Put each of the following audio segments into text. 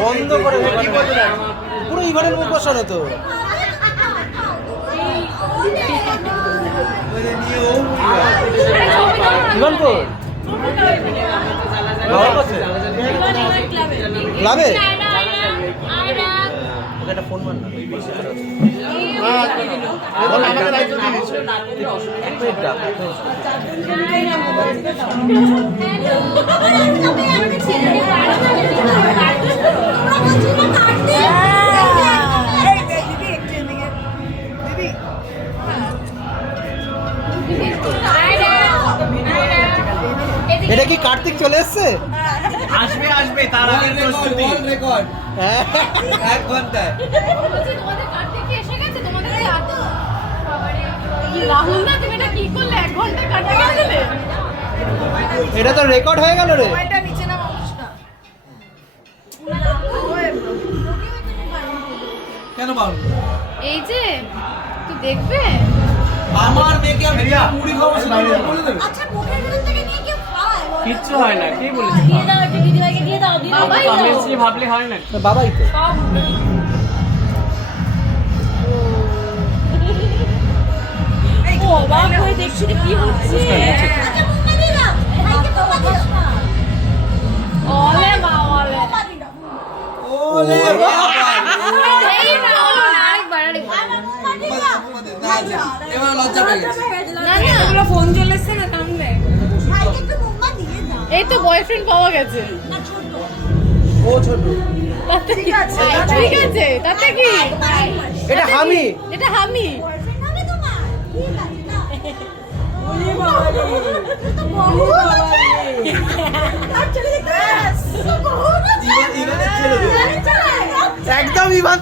বন্ধ করে? পুরো ইভানের মুখ বসানো তো ক্লাবে একটা ফোন মার না। বল, আমাকে দায়িত্ব দিয়ে দিচ্ছে। এক মিনিট ডাক, এক মিনিট। এটা কি কার্তিক চলে এসছে? আসবে আসবে তার আগে প্রস্তুতি। হ্যাঁ। এক ঘন্টায়। রাহুল না? তুমি এটা কি করলে? এক ঘণ্টা কাটা গেলে এটা তো রেকর্ড হয়ে গেল রে। কেন পারব এই যে তুই দেখবে? আমার মেয়েকে আমি মুড়ি খাওয়া বলে দেবে কিচ্ছু হয় না কে। কমেন্টসলি ভাবলে হয় না। বাবাই তো। অবাক হয়ে দেখছি কি হচ্ছে। ওলে মা ওলে ওলে এই রাহুল আরেকবার আরেকবার। এবার লজ্জা পেয়ে গেছে। না না। ফোন চলে এসছে না কামড়ে এই তো বয়ফ্রেন্ড পাওয়া গেছে। ও ছোট। ঠিক আছে ঠিক আছে তাতে কি? এটা হামি। এটা হামি। একদম ইভান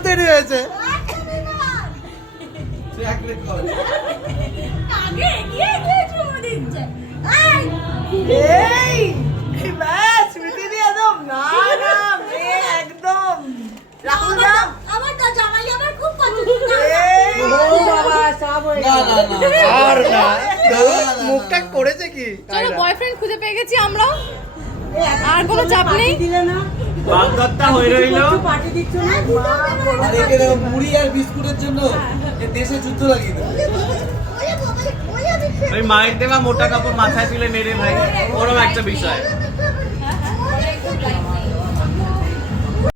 ইভানের ছেলে তো একদম ইভান তৈরি হয়েছে ট্র্যাক রেকর্ড আমার তো জামাই আমার খুব পছন্দ না না না আর না না, না, মুখটা করেছে কি চলো বয়ফ্রেন্ড খুঁজে পেয়ে গেছি আমরা আর কোনো চাপ নেই বাগদত্তা হয়ে রইল আর একে মুড়ি আর বিস্কুটের জন্য এ দেশে যুদ্ধ লাগিয়ে দেবে ওই মায়ের দেওয়া মোটা কাপড় মাথায় তুলে নেড়ে ভাই। ওরম একটা বিষয়।